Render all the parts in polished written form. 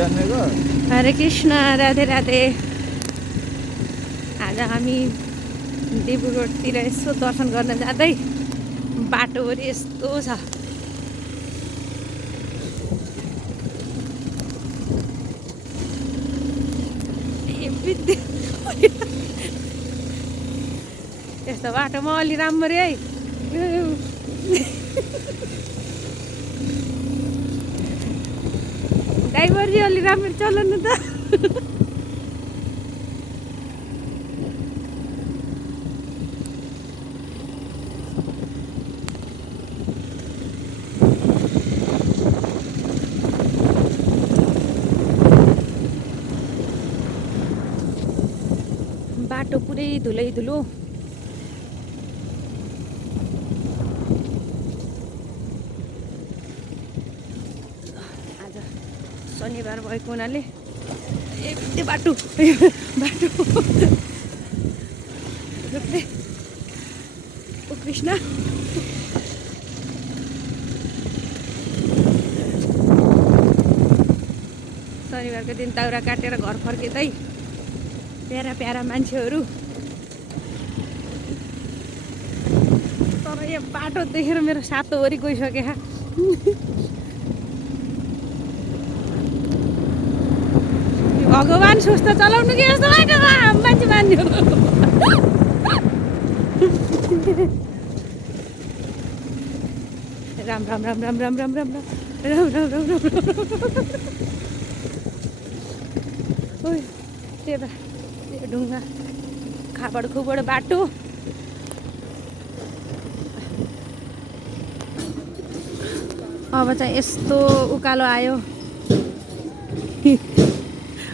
हरे कृष्ण, राधे राधे। आज हामी डिब्रुगढतिर यसो दर्शन गर्न जाँदै बाटोभरि यस्तो छ। यस्तो बाटोमा अलि राम्ररी है। ड्राइभरजी अलि राम्ररी चलाउनु त। बाटो पुरै धुलै धुलो। आज शनिबार भएको हुनाले त्यो बाटो बाटो रोक्दै। ओ कृष्ण, शनिबारको दिन दाउरा काटेर घर फर्किँदै प्यारा प्यारा मान्छेहरू। तर यो बाटो देखेर मेरो सातोभरि गइसक्यो। भगवान् सुस्त चलाउनु कि यस्तो बाटोमा मान्छे मान्यो। राम राम राम राम राम राम राम राम राम राम राम राम राम। त्यो ढुङ्गा खाबड खुबड बाटो। अब चाहिँ यस्तो उकालो आयो।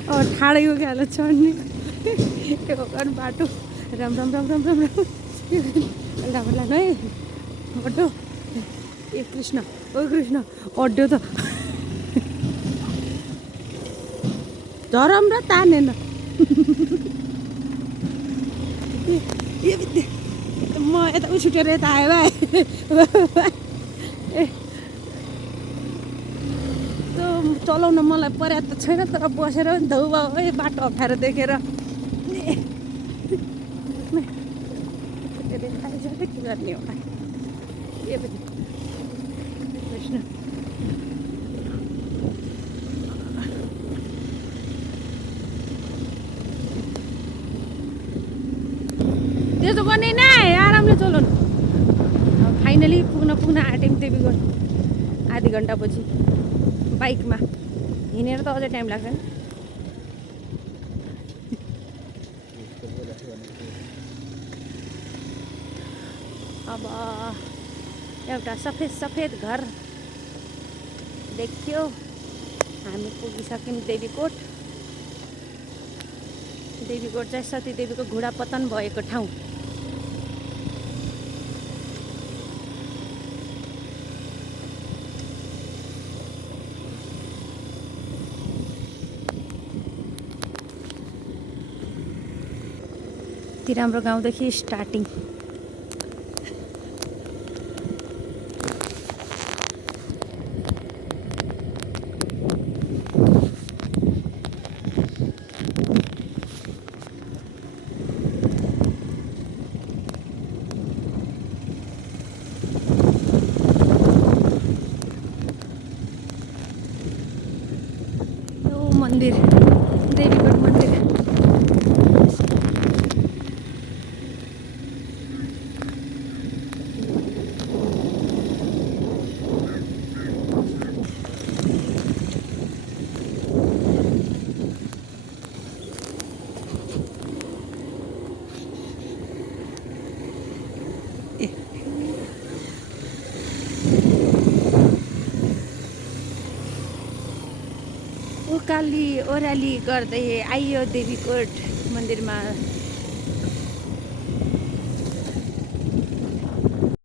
अब ठाडै उकालो चढ्ने त्यो बाटो। राम राम राम राम राम राम राम्रो लाग्यो है अड्डो। ए कृष्ण, ओ कृष्ण, अड्डो त झरम र तानेन। म यता उछुटेर यता आयो भाइ। त्यो चलाउन मलाई पर्याप्त छैन, तर बसेर धौबा है बाटो अप्ठ्यारो देखेर के गर्ने होला। ए कृष्ण, त्यस्तो गर्ने नै आरामले चलाउनु। फाइनली पुग्न आँट्यौँ देवीगढ। आधी घन्टापछि बाइकमा। हिँडेर त अझै टाइम लाग्छ नि। अब एउटा सफेद सफेद घर देखियो। हामी पुगिसक्यौँ देवीकोट। देवीकोट चाहिँ सती देवीको घुडा पतन भएको ठाउँ। यति राम्रो गाउँदेखि स्टार्टिङ। मन्दिर, देवीगढ मन्दिर। उकाली ओह्राली गर्दै आइयो देवीकोट मन्दिरमा